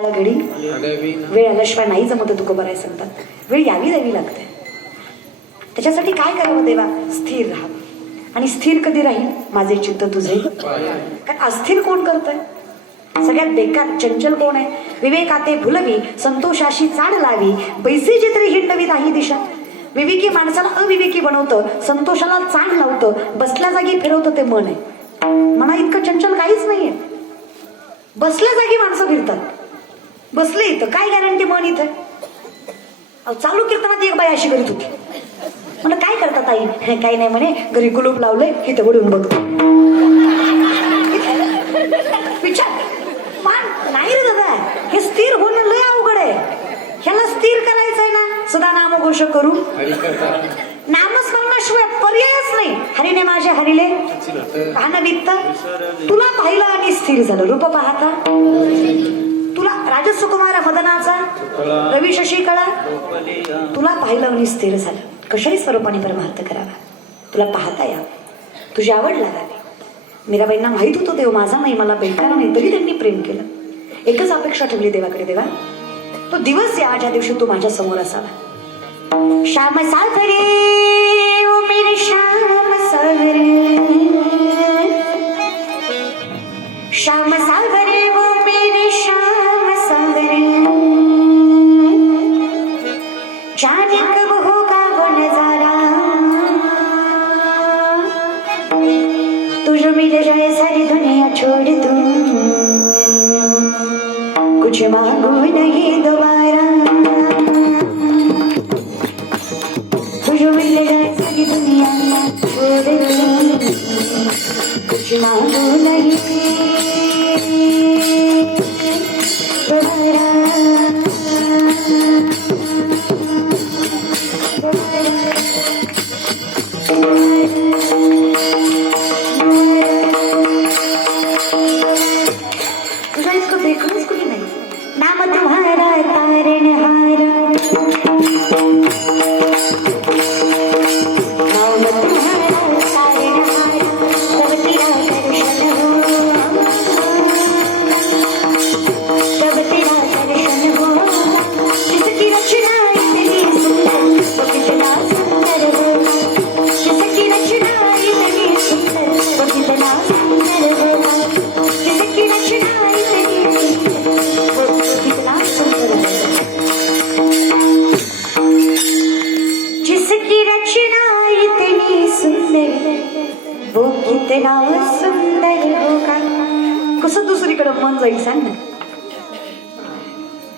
मला घडी वेळ आल्याशिवाय नाही जमत तुक बराय सांगतात वेळ यावी जावी लागते. त्याच्यासाठी काय करावं देवा? स्थिर राहा. आणि स्थिर कधी राहील? माझे चित्त तुझे कारण अस्थिर कोण करतंय? सगळ्यात बेकार चंचल कोण आहे? विवेकाते भुलवी संतोषाशी चाड लावी. बैसे चित्रे हिंडवी नाही दिशा. विवेकी माणसाला अविवेकी बनवतं संतोषाला चांड लावतं बसल्या जागी फिरवतं ते मन आहे. मना इतकं चंचल काहीच नाहीये. बसल्या जागी माणसं फिरतात. बसले इथं. काय गॅरंटी मन इथं? अहो चालू कीर्तनात एक बाई अशी करीत होती. म्हणलं काय करतात आई "हे, काही नाही म्हणे. घरी कुलूप लावलंय. इथं उडून बघतो. विचार. मान नाही रे दादा. हे स्थिर होणं लय अवघड आहे. ह्याला स्थिर करायचंय ना सदा नामघोष करू. नामस्मरणाशिवाय पर्यायच नाही. हरीने माझे हरिले. पाहणं वित्त. तुला पाहिलं आणि स्थिर झालं. रूप पाहता. राजसुकुमार मदनाचा? रवी शशी कळा तुला पाहिलं आणि स्थिर झालं. कशाही स्वरूपाने परमार्थ करावा. तुला पाहता या. तुझी आवड लागावी. मीराबाईंना माहीत होतो देव माझा नाही. मला भेटणार नाही तरी त्यांनी प्रेम केलं. एकच अपेक्षा ठेवली देवाकडे देवा. तो दिवस या ज्या दिवशी तू माझ्यासमोर असावा. श्याम सागरे ओ मेरे श्याम सागरे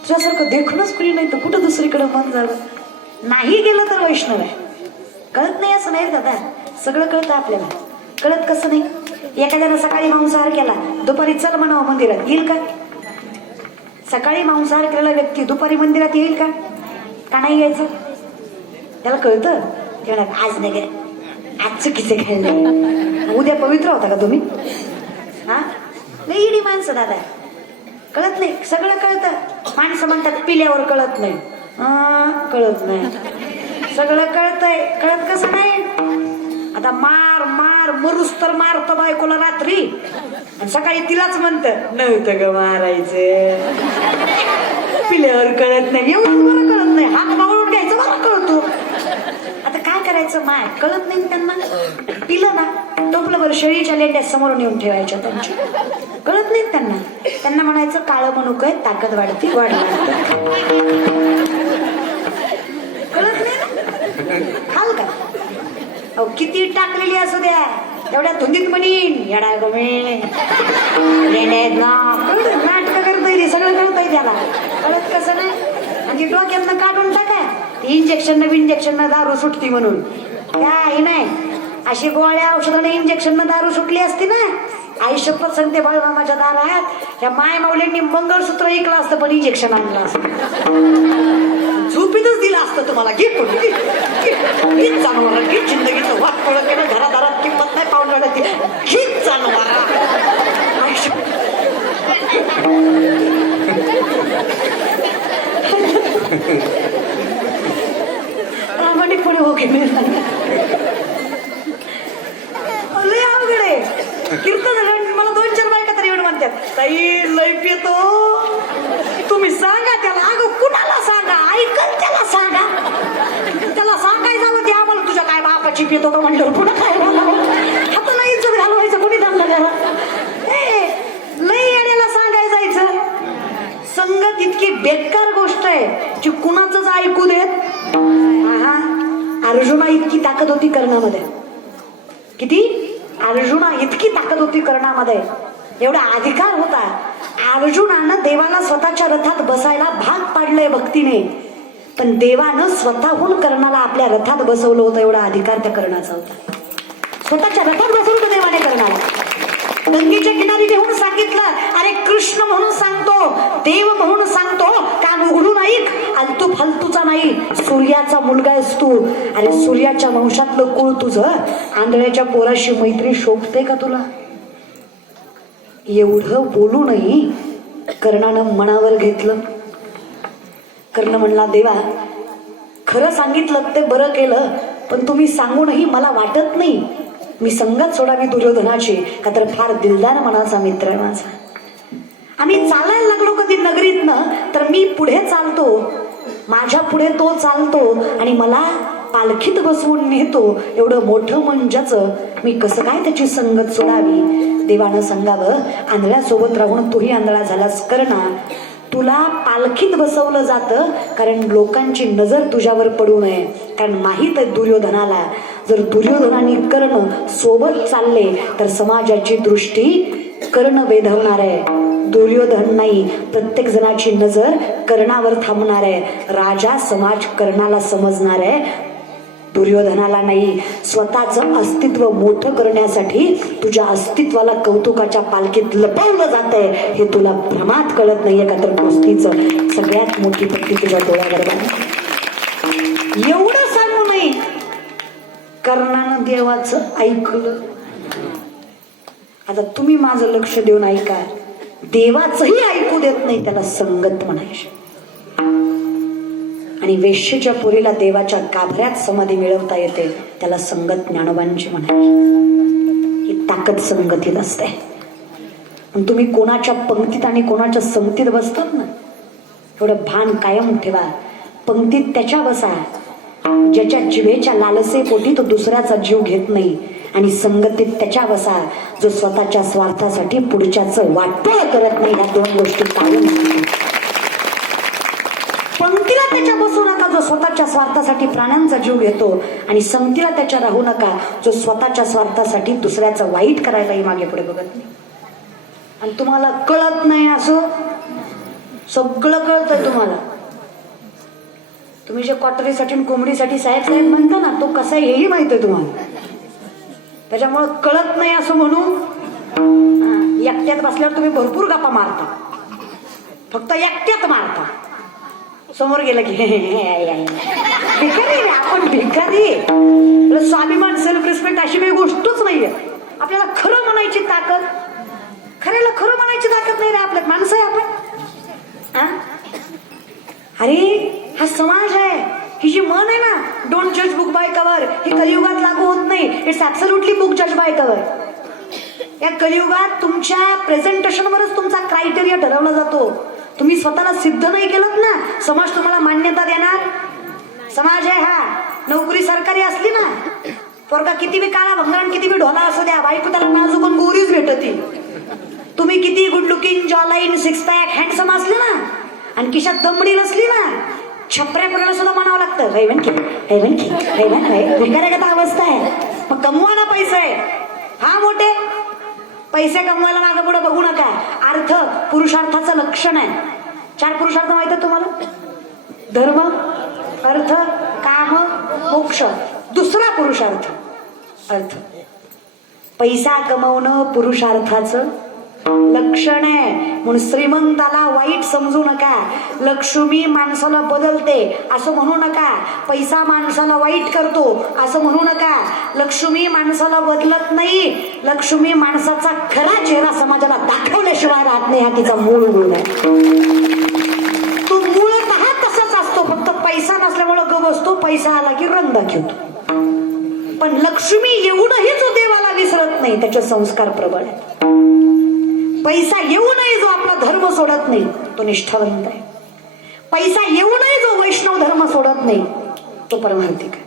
तुझ्यासारखं देखूनच कुणी नाही तर कुठं दुसरीकडे मन झालं नाही गेलं तर वैष्णव आहे. कळत नाही असं नाही रे दादा. सगळं कळतं आपल्याला. कळत कसं नाही? एखाद्यानं सकाळी मांसाहार केला दुपारी चल म्हणावं मंदिरात. येईल का? सकाळी मांसाहार केलेला व्यक्ती दुपारी मंदिरात येईल का? का नाही यायचं? त्याला कळतं? ते म्हणा आज नाही गे आज चुकीचे खाल्ले उद्या पवित्र होता का तुम्ही? हा? नाही इडी माणसं दादा. कळत नाही. सगळं कळतं. माणसं म्हणतात पिल्यावर कळत नाही. कळत नाही. सगळं कळतंय. कळत कसं नाही? आता मार मार मरुस तर मारतो बायकोला रात्री. आणि सकाळी तिलाच म्हणत नव्हतं ग मारायचं. पिल्यावर कळत नाही. एवढं बरं कळत नाही. हात मावळून घ्यायचं बरं कळतो. आता काय करायचं माय? कळत नाही त्यांना. पिलं ना टोपलं शेळीच्या लेंड्या समोर नेऊन ठेवायच्या त्यांच्या. कळत नाही त्यांना. त्यांना म्हणायचं काळं मनुक आहे ताकद वाढती वाढ वाढते. कळत नाही खाल का? अहो किती टाकलेली असू द्या. तेवढ्या धुंदीत म्हणीन येडा गमे नाटक करता येईल सगळं करता त्याला. कळत कसं नाही? आणि डोक्यातनं काढून टाका. इंजेक्शन न इंजेक्शन न दारू सुटती म्हणून. काही नाही. अशी गोळ्या औषधाने इंजेक्शन न दारू सुटली असती ना आई शपथ सांगते बाळमामाच्या दारात त्या माय माऊलींनी मंगळसूत्र ऐकलं असतं पण इंजेक्शन आणलं असतं. झोपीतच दिलं असतं तुम्हाला. घे पण घे. घे. हीच जाणवारा घे जिंदगीचं वाट पडत केलं घरादारात किंमत नाही पाहुण्याला ती हीच जाणवारा आई प्रामाणिकपणे हो की ताई लय पितो. तुम्ही सांगा त्याला. अगं कुणाला सांगा? ऐकल त्याला सांगा. त्याला सांगाय झालं ते आम्हाला तुझ्या काय बापाची पितो का म्हणलं? कुणा काय हाताला इज्जत घालवायचं कोणी धंदा घरा लय येण्याला सांगाय जायचं संगत इतकी बेकार गोष्ट आहे जी कुणाचंच ऐकू देत. हा अर्जुना इतकी ताकद होती कर्णामध्ये. किती? अर्जुना इतकी ताकद होती कर्णामध्ये. एवढा अधिकार होता. अर्जुनानं देवाला स्वतःच्या रथात बसायला भाग पाडलंय भक्तीने. पण देवानं स्वतःहून कर्णाला आपल्या रथात बसवलं होतं एवढा अधिकार त्या कर्णाचा होता. स्वतःच्या रथात बसवलं होतं देवाने कर्णाला. गंगेच्या किनारी नेहून सांगितलं अरे कृष्ण म्हणून सांगतो देव म्हणून सांगतो कान उघडून ऐक अलतू फालतूचा नाही सूर्याचा मुलगा आहेस तू. अरे सूर्याच्या वंशातलं कुळ तुझं आंधळ्याच्या पोराशी मैत्री शोभते का तुला? एवढं बोलूनही कर्णानं मनावर घेतलं. कर्ण म्हणला देवा खरं सांगितलं ते बरं केलं पण तुम्ही सांगूनही मला वाटत नाही. मी संगत सोडावी दुर्योधनाची का तर फार दिलदार मनाचा मित्र आहे माझा. आम्ही चालायला लागलो कधी नगरीतनं तर मी पुढे चालतो. माझ्या पुढे तो चालतो आणि मला पालखीत बसवून नेतो. एवढं मोठं मंजाच मी कसं काय त्याची संगत सोडावी? देवानं सांगावं आंधळ्यासोबत राहून तूही आंधळा झालास करणा. तुला पालखीत बसवलं जातं कारण लोकांची नजर तुझ्यावर पडू नये. कारण माहीत आहे दुर्योधनाला जर दुर्योधनाने कर्ण सोबत चालले तर समाजाची दृष्टी कर्ण वेधवणार आहे. दुर्योधन नाही प्रत्येक जणाची नजर कर्णावर थांबणार आहे. राजा समाज कर्णाला समजणार आहे. दुर्योधनाला नाही स्वतःचं अस्तित्व मोठं करण्यासाठी तुझ्या अस्तित्वाला कौतुकाच्या पालखीत लपवलं जात आहे हे तुला भ्रमात कळत नाहीये का? तर कुस्तीचं सगळ्यात मोठी पट्टी तुझ्या डोळ्यावर एवढं सांगू नाही कर्णानं देवाचं ऐकलं. आता तुम्ही माझं लक्ष देऊन ऐका. देवाचंही ऐकू देत नाही त्याला संगत म्हणायचे. आणि वेश्येच्या पुरीला देवाच्या गाभऱ्यात समाधी मिळवता येते त्याला संगत ज्ञानोबांची म्हणायची. ही ताकद संगतीत असते. पण तुम्ही कोणाच्या पंक्तीत आणि कोणाच्या संगतीत बसतात ना एवढं भान कायम ठेवा. पंक्तीत त्याच्या बसा. ज्याच्या जिभेच्या लालसेपोटी तो दुसऱ्याचा जीव घेत नाही. आणि संगतीत त्याच्या बसा जो स्वतःच्या स्वार्थासाठी पुढच्याच वाटोळ करत नाही ह्या दोन गोष्टी कायम ठेवा. पंक्तीला त्याच्या बसू नका जो स्वतःच्या स्वार्थासाठी प्राण्यांचा जीव घेतो आणि संगतीला त्याच्या राहू नका. जो स्वतःच्या स्वार्थासाठी दुसऱ्याचं वाईट करायलाही मागे पुढे बघत नाही. आणि तुम्हाला कळत नाही असं? सगळं कळतंय तुम्हाला. तुम्ही जे कॉटरीसाठी आणि कोंबडीसाठी साहेब साहेब म्हणता ना तो कसा हेही माहीत आहे तुम्हाला. त्याच्यामुळं कळत नाही असं म्हणून एकट्यात बसल्यावर तुम्ही भरपूर गप्पा मारता. फक्त एकट्यात मारता. समोर गेलं की भिकारी आपण भिकारी. स्वाभिमान सेल्फ रिस्पेक्ट अशी काही गोष्टच नाहीये. आपल्याला खरं म्हणायची ताकद. खऱ्याला खरं म्हणायची ताकद नाही रे आपल्यात. माणसं आहे आपण. अरे हा समाज आहे. ही जी मन आहे ना डोंट जज बुक बाय कवर ही कलियुगात लागू होत नाही. इट्स ऍब्सोल्युटली बुक जज बाय कवर या कलियुगात तुमच्या प्रेझेंटेशनवरच तुमचा क्रायटेरिया ठरवला जातो. तुम्ही स्वतःला सिद्ध नाही केलं ना? समाज तुम्हाला मान्यता देणार? समाज आहे हा. नोकरी सरकारी असली ना. पोरगा किती बी काळा भंगारण किती बी ढोला असू द्या बायको त्याला नाजूक गोरीच भेटती? तुम्ही किती good looking jawline six pack handsome असले ना आणि किशात दमडी नसली ना छपऱ्या पोराला सुद्धा म्हणावं लागतं हैवन की हैवन की हैवन भिकाऱ्यागत अवस्था आहे. मग कमवा ना आहे हा मोठे? पैसे कमवायला मागे पुढे बघू नका. अर्थ पुरुषार्थाचं लक्षण आहे. चार पुरुषार्थ माहीत आहे तुम्हाला? धर्म अर्थ काम मोक्ष. दुसरा पुरुषार्थ अर्थ. पैसा कमवणं पुरुषार्थाचं लक्षण आहे. म्हणून श्रीमंताला वाईट समजू नका. लक्ष्मी माणसाला बदलते असं म्हणू नका. पैसा माणसाला वाईट करतो असं म्हणू नका. लक्ष्मी माणसाला बदलत नाही. लक्ष्मी माणसाचा खरा चेहरा समाजाला दाखवल्याशिवाय राहत नाही हा तिचा मूळ गुण आहे. पैसा आला की रंग दाखवतो. पण लक्ष्मी येऊनही जो देवाला विसरत नाही त्याचे संस्कार प्रबळ आहेत. पैसा येऊनही जो आपला धर्म सोडत नाही तो निष्ठावंत आहे. पैसा येऊनही जो वैष्णव धर्म सोडत नाही तो परमार्थिक आहे.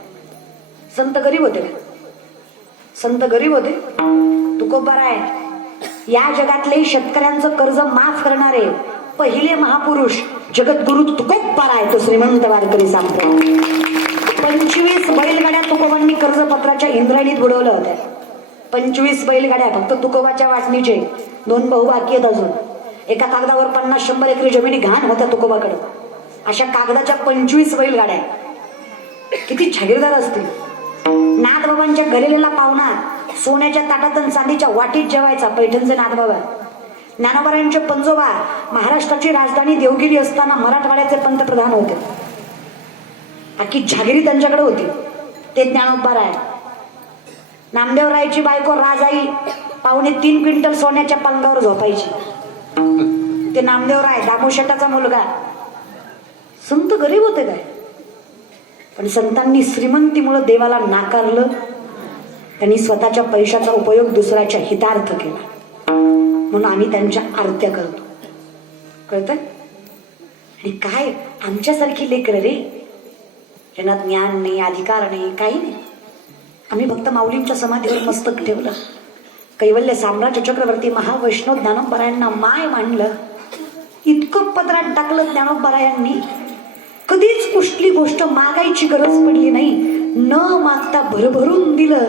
संत गरीब होते का? संत गरीब होते? तुकोबार आहे. या जगातले शेतकऱ्यांचं कर्ज माफ करणारे पहिले महापुरुष जगद्गुरु तुकोबार आहे तो श्रीमंत वारकरी सांगतो. पंचवीस बैलगाड्या तुकोबांनी कर्जपत्राच्या इंद्रायणीत बुडवलं होत्या. पंचवीस बैलगाड्या फक्त तुकोबाच्या वाटणीचे. दोन भाऊ बाकी आहेत अजून. एका कागदावर पन्नास शंभर एकरी जमिनी घाण होत्या तुकोबाकडं. अशा कागदाच्या पंचवीस बैलगाड्या. किती छागीरदार असतील. नाथबाबांच्या घरेलेला पाहुणा सोन्याच्या ताटात आणि चांदीच्या वाटीत जेवायचा पैठणचे नाथबाबा. ज्ञानोबारायांचे पंजोबा महाराष्ट्राची राजधानी देवगिरी असताना मराठवाड्याचे पंतप्रधान होते. अख्खी झागिरी त्यांच्याकडे होती. ते ज्ञानोबार आहे. नामदेवरायची बायको राजाई पाहुणे तीन क्विंटल सोन्याच्या पलंगावर झोपायची. ते नामदेवराय दामोशेटाचा मुलगा संत गरीब होते काय? पण संतांनी श्रीमंतीमुळे देवाला नाकारलं त्यांनी स्वतःच्या पैशाचा उपयोग दुसऱ्याच्या हितार्थ केला. म्हणून आम्ही त्यांच्या आरत्या करतो. कळत आणि काय? आमच्यासारखी लेकर रे? यांना ज्ञान नाही अधिकार नाही काही नाही. आम्ही फक्त माऊलींच्या समाधीवर मस्तक ठेवलं. कैवल्य साम्राज्य चक्रवर्ती महावैष्णव ज्ञानोबरायांना माय मांडलं. इतकं पदरात टाकलं ज्ञानोबरायांनी कधीच कुठली गोष्ट मागायची गरज पडली नाही. न मागता भरभरून दिलं.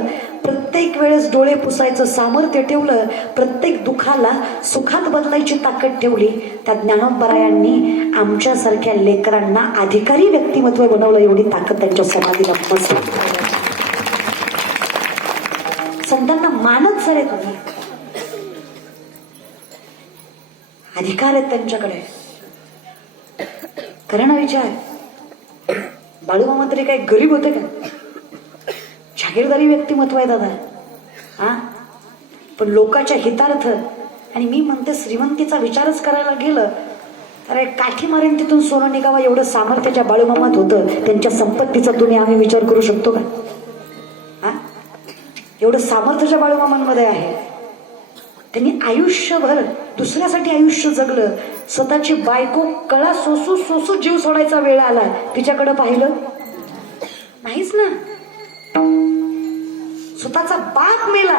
प्रत्येक वेळेस डोळे पुसायचं सामर्थ्य ठेवलं प्रत्येक दुःखाला सुखात बदलायची ताकद ठेवली. त्या ज्ञानोपरायांनी आमच्यासारख्या लेकरांना अधिकारी व्यक्तिमत्व बनवलं एवढी ताकद त्यांच्या समाधीला संतांना मानत सर तुम्ही. अधिकार आहेत त्यांच्याकडे. करा ना विचार? बाळूमामा तरी काय गरीब होते का? जागीरदारी व्यक्तिमत्व आहे दादा. हा? पण लोकांच्या हितार्थ आणि मी म्हणते श्रीमंतीचा विचारच करायला गेलं तर एक काठी मारेन तिथून सोनं निघावा एवढं सामर्थ्याच्या बाळूमामात होतं. त्यांच्या संपत्तीचा तुम्ही आम्ही विचार करू शकतो का? हां? एवढं सामर्थ्याच्या बाळूमामांमध्ये आहे. त्यांनी आयुष्यभर दुसऱ्यासाठी आयुष्य जगलं. स्वतःची बायको कळा सोसू सोसू जीव सोडायचा वेळ आला. तिच्याकडं पाहिलं? नाहीच ना. स्वतःचा बाप मेला.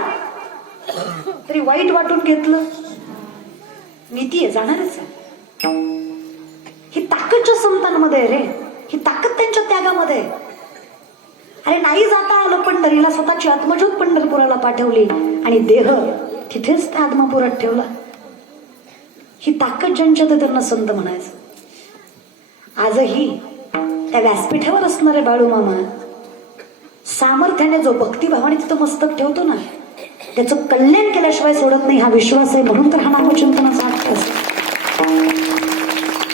तरी वाईट वाटून घेतलं. नीती आहे जाणारच ही ताकदच्या संतांमध्ये आहे रे. ही ताकद त्यांच्या त्यागामध्ये अरे नाही जाता आलं पंढरीला स्वतःची आत्मज्योत पंढरपुराला पाठवली आणि देह तिथेच त्या आत्मापुरात ठेवला. ही ताकद ज्यांच्या ते त्यांना संत म्हणायचं. आजही त्या व्यासपीठावर असणारे बाळूमामा सामर्थ्याने जो भक्तिभावाने तिथं मस्तक ठेवतो ना त्याचं कल्याण केल्याशिवाय सोडत नाही हा विश्वास आहे म्हणून तर हा नामचिंतनाचा अभ्यास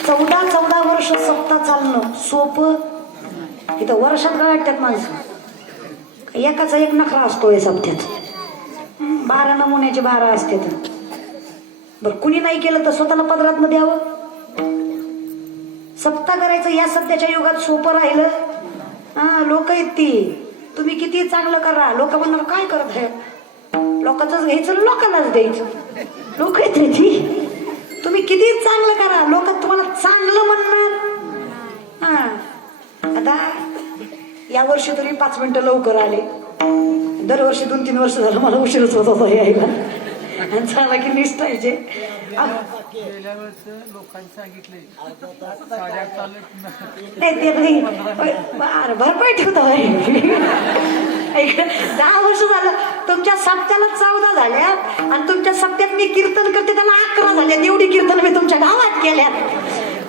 चौदा चौदा वर्ष सत्ता चालणं सोपं. इथं वर्षात काय माणसं. एकाचा एक नखरा असतो या सप्त्यात. बारा नमुन्याचे बारा असते तर. बरं कुणी नाही केलं तर स्वतःला पदरात द्यावं? सप्ता करायचं या सध्याच्या युगात सोपं राहिलं. हा लोक आहेत ती. तुम्ही किती चांगलं करा. लोक म्हणणार काय करत आहे? लोकांच घ्यायचं लोकांनाच द्यायचं. लोक आहेत त्याची. तुम्ही किती चांगलं करा. लोक तुम्हाला चांगलं म्हणणार. हा. आता या वर्षी तरी पाच मिनिटं लवकर आले. दरवर्षी दोन तीन वर्ष झालं मला उशीरच होत होता यायला आणि झाला की निसटायचे गेल्या वेळेस लोकांनी सांगितले साड्या चालत नाही. ते नाही. बार भरपाई ठेवता दहा वर्ष झालं तुमच्या सप्त्याला चौदा झाल्या आणि तुमच्या सप्त्यात मी कीर्तन करते त्याला अकरा झाल्या. एवढी कीर्तन मी तुमच्या गावात केल्या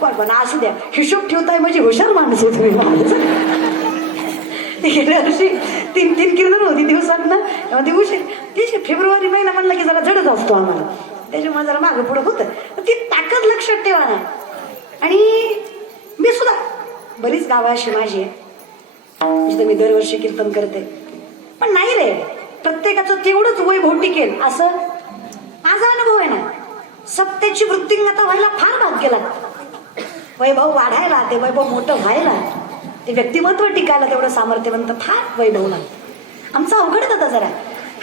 पण पण असू द्या हिशोब ठेवताय म्हणजे हुशार माणूस आहे तुम्ही. माणूस गेल्या वर्षी तीन तीन कीर्तन होती दिवसात ना दिवशी उशीर फेब्रुवारी महिना म्हणला की जरा जडच असतो आम्हाला. त्याच्यामुळे जरा मागं पुढं होतं. लक्षात ना आणि मी सुद्धा बरीच गावं अशी माझी आहे. जिथं मी दरवर्षी कीर्तन करते. पण नाही रे प्रत्येकाचं तेवढंच वैभव टिकेल असं माझा अनुभव आहे ना सत्तेची वृत्तिंगता व्हायला फार भाग गेला वैभव वाढायला ते वैभव मोठं व्हायला ते व्यक्तिमत्व टिकायला तेवढं सामर्थ्यवंत फार वैभव लागतं. आमचा अवघड होता जरा.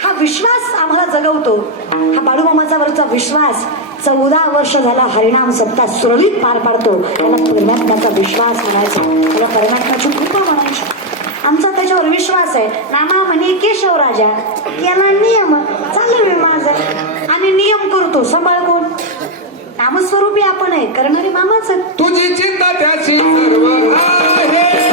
हा विश्वास आम्हाला जगवतो. हा बाळूमामाचा वरचा विश्वास चौदा वर्ष झाला हरिणाम सत्ता सुरळीत पार पाडतो. त्याला परमात्म्याचा विश्वास म्हणायचा. त्याला परमात्म्याची कृपा म्हणायची. आमचा त्याच्यावर विश्वास आहे. नामा म्हणे केशव राजा याला नियम चालू मी माझा आम्ही नियम करतो. सांभाळ कोण? नामस्वरूपी आपण आहे. करणारे मामाच तुझी चिंता त्याची सर्व आहे.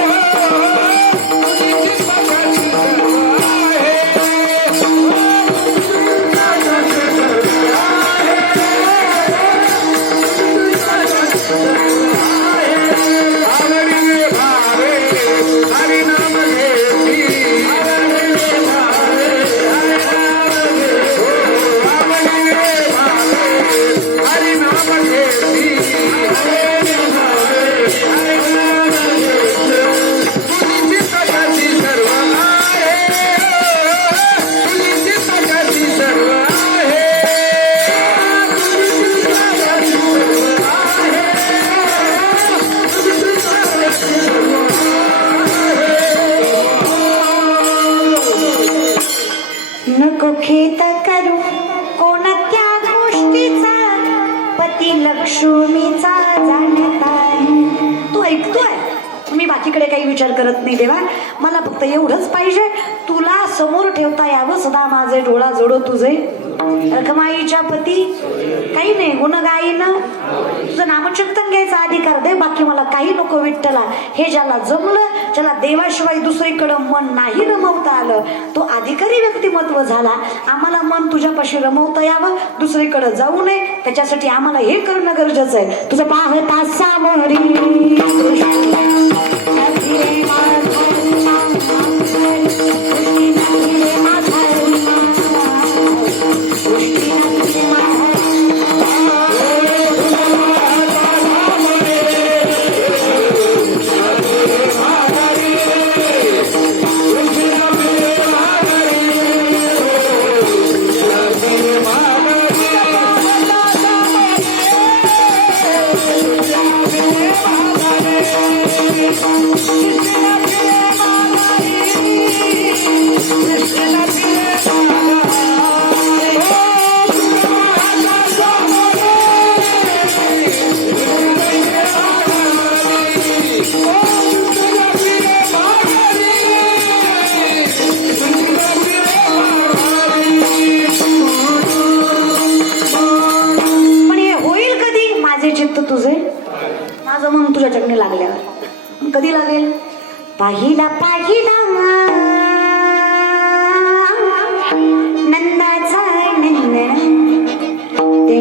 रखमाईच्या पती? काही नाही गुण तुझं नामचिंतन घ्यायचा अधिकार दे बाकी मला काही नको विठ्ठला. हे ज्याला जमलं ज्याला देवाशिवाय दुसरीकडं मन नाही रमवता आलं तो अधिकारी व्यक्तिमत्व झाला. आम्हाला मन तुझ्यापाशी रमवता यावं दुसरीकडे जाऊ नये. त्याच्यासाठी आम्हाला हे करणं गरजेचं आहे. तुझं पाहता सामरी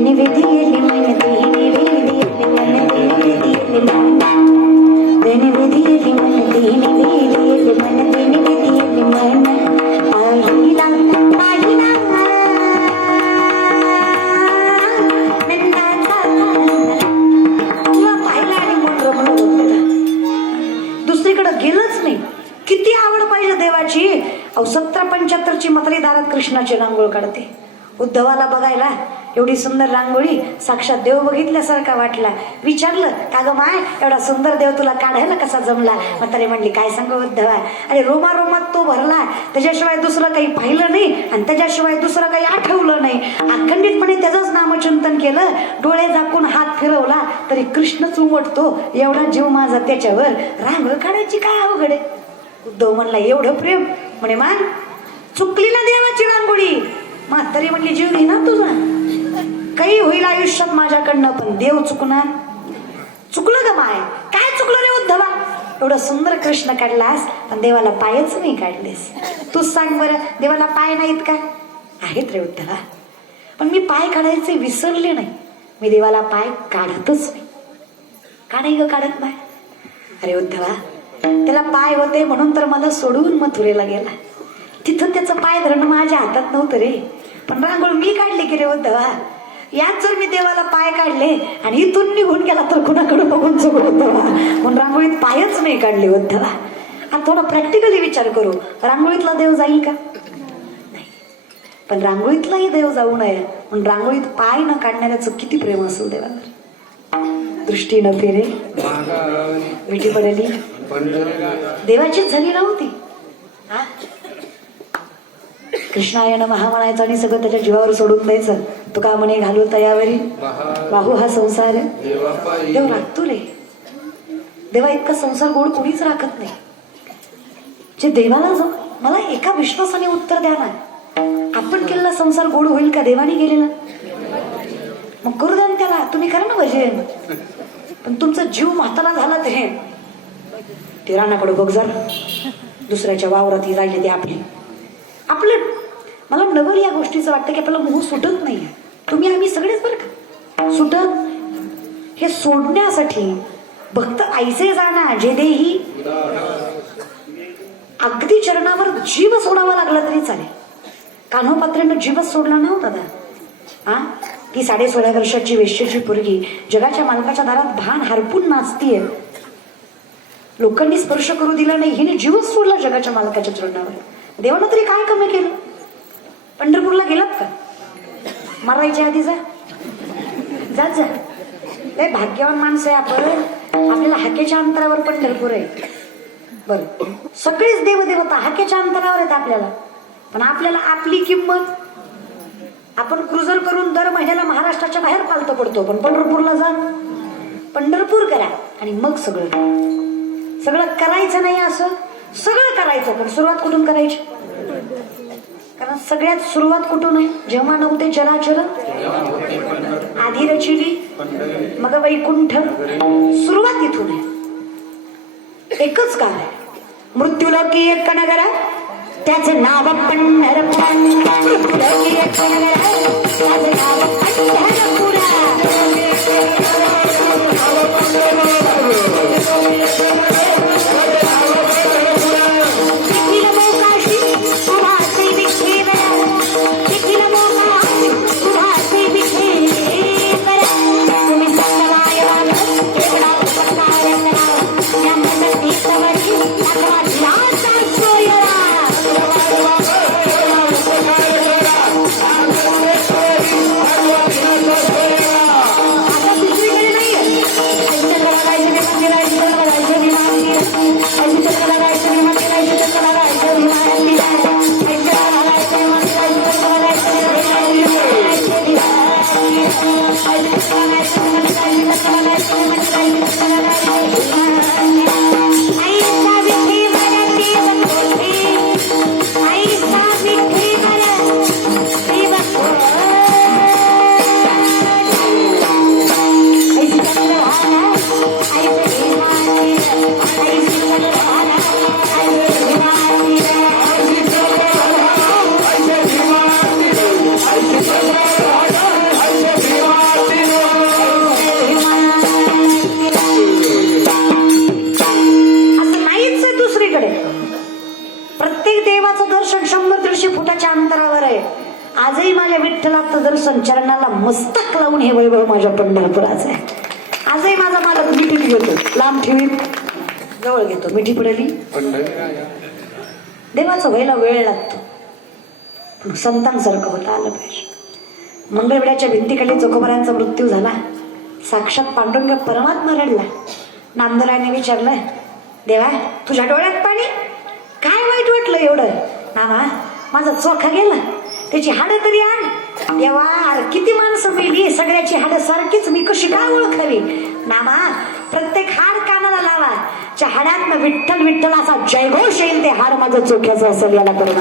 त्याने विधिली तुला पाहिला आणि दुसरीकडे गेलंच नाही. किती आवड पाहिजे देवाची. अहो सतरा पंच्याहत्तरची म्हातारी दारात कृष्णाची रांगोळ काढते. उद्धवाला बघायला एवढी सुंदर रांगोळी साक्षात देव बघितल्यासारखा वाटला. विचारलं का ग माय एवढा सुंदर देव तुला काढायला कसा जमला? म्हातारी म्हणली काय सांगू उद्धवा अरे रोमा रोमात तो भरला. त्याच्याशिवाय दुसरं काही पाहिलं नाही आणि त्याच्याशिवाय दुसरं काही आठवलं नाही. अखंडितपणे त्याचंच नामचिंतन केलं. डोळे झाकून हात फिरवला तरी कृष्णच उमटतो एवढा जीव माझा त्याच्यावर. रांगोळ काढायची काय अवघड आहे? उद्धव म्हणला एवढं प्रेम. म्हणे मान चुकली ना देवाची रांगोळी. म्हातारी म्हणली जीव घे ना तुझा? काही होईल आयुष्यात माझ्याकडनं पण देव चुकणार. चुकलं ग माय. काय चुकलं रे उद्धवा? एवढं सुंदर कृष्ण काढलास पण देवाला पायच नाही काढलेस. तूच सांग बरं देवाला पाय नाहीत का? आहेत रे उद्धवा. पण मी पाय काढायचे विसरले नाही. मी देवाला पाय काढतच नाही. का नाही ग काढत पाय? अरे उद्धवा त्याला पाय होते म्हणून तर मला सोडून मथुरेला गेला. तिथं त्याचं पाय धरणं माझ्या हातात नव्हतं रे. पण रांगोळ मी काढली की रे उद्धवा. यात जर मी देवाला पाय काढले आणि इथून निघून गेला तर कुणाकडे बघून चुकलो उद्धवा म्हणून रांगोळीत पायच नाही काढले उद्धवा आणि थोडा प्रॅक्टिकली विचार करू. रांगोळीतला देव जाईल का? नाही. पण रांगोळीतलाही देव जाऊ नये. म्हणून रांगोळीत पाय न काढणाऱ्याचं किती प्रेम असेल देवावर दृष्टी न फेरे. मिठी पडली. देवाचीच झाली नव्हती हो हा? कृष्णायन महा म्हणायचं आणि सगळं त्याच्या जीवावर सोडून द्यायचं. तुका म्हणे घालू तयावरी बाहू हा संसार देव राखतो रे देवा इतका संसार गोड कोणीच राखत नाही. जे देवाला जो मला एका विश्वासाने उत्तर द्या ना. आपण केलेला संसार गोड होईल का? देवाने गेलेला मग करू द्या त्याला. तुम्ही करा ना भजन पण तुमचा जीव म्हातारा झाला ते ते रानाकडे बघ जरा. दुसऱ्याच्या वावरात ही राहिले ते आपले. आपलं मला नवल या गोष्टीचं वाटतं की आपल्याला मोह सुटत नाही तुम्ही आम्ही सगळेच बरं का? सुटत हे सोडण्यासाठी भक्त ऐसे जाणार जे देही अगदी चरणावर जीव सोडावा लागला तरी चालेल. कान्होपात्र्यानं जीवच सोडला नव्हता दादा. हा ती साडे सोळा वर्षाची वेश्याची पोरगी जगाच्या मालकाच्या दारात भान हरपून नाचतीये. लोकांनी स्पर्श करू दिला नाही हिने जीवच सोडला जगाच्या मालकाच्या चरणावर. देवानं तरी काय कमी केलं? पंढरपूरला गेलात का? मरायच्या आधी जा. जात जा. लय भाग्यवान माणसं आहे आपण. आपल्याला हाकेच्या अंतरावर पंढरपूर आहे. बर. सगळेच देवदेवता हाकेच्या अंतरावर आहेत आपल्याला. पण आपल्याला आपली किंमत आपण क्रुझर करून दर महिन्याला महाराष्ट्राच्या बाहेर पालतं पडतो. पण पंढरपूरला जा. पंढरपूर करा. आणि मग सगळं. सगळं करायचं नाही असं. सगळं करायचं. पण सुरुवात कुठून करायची? कारण सगळ्यात सुरुवात कुठून आहे? जेव्हा नव्हते चराचर आधी रचिली मग वैकुंठ. सुरुवात इथून आहे. एकच काय आहे. मृत्यूला की एक नगर त्याचे नाव पंढरपूर आजही माझ्या विठ्ठलाचं दर्शन चरणाला मस्तक लावून हे वैभव माझ्या पंढरपुराचं आहे. आजही माझा मालक मिठीत घेतो. लांब ठेवीत जवळ घेतो. मिठी पडली. देवाचं व्हायला वेळ लागतो. पण संतांसारखं होता आलं पाहिजे. मंगळवेड्याच्या भिंतीखाली जोखोबऱ्यांचा मृत्यू झाला. साक्षात पांडुरंग परमात्मा रडला. नामदराने विचारलं देवा तुझ्या डोळ्यात पाणी? काय वाईट वाटलं एवढं? नामा माझा चोखा गेला. त्याची हाडं तरी आण. देवा अरे किती माणसं मेली. सगळ्याची हाडं सारखीच मी कशी काय ओळखावी? नामा प्रत्येक हाड कानाला लावा. त्या हाडात विठ्ठल विठ्ठल असा जयघोष येईल ते हाड माझं चोख्याचं असेल याला करून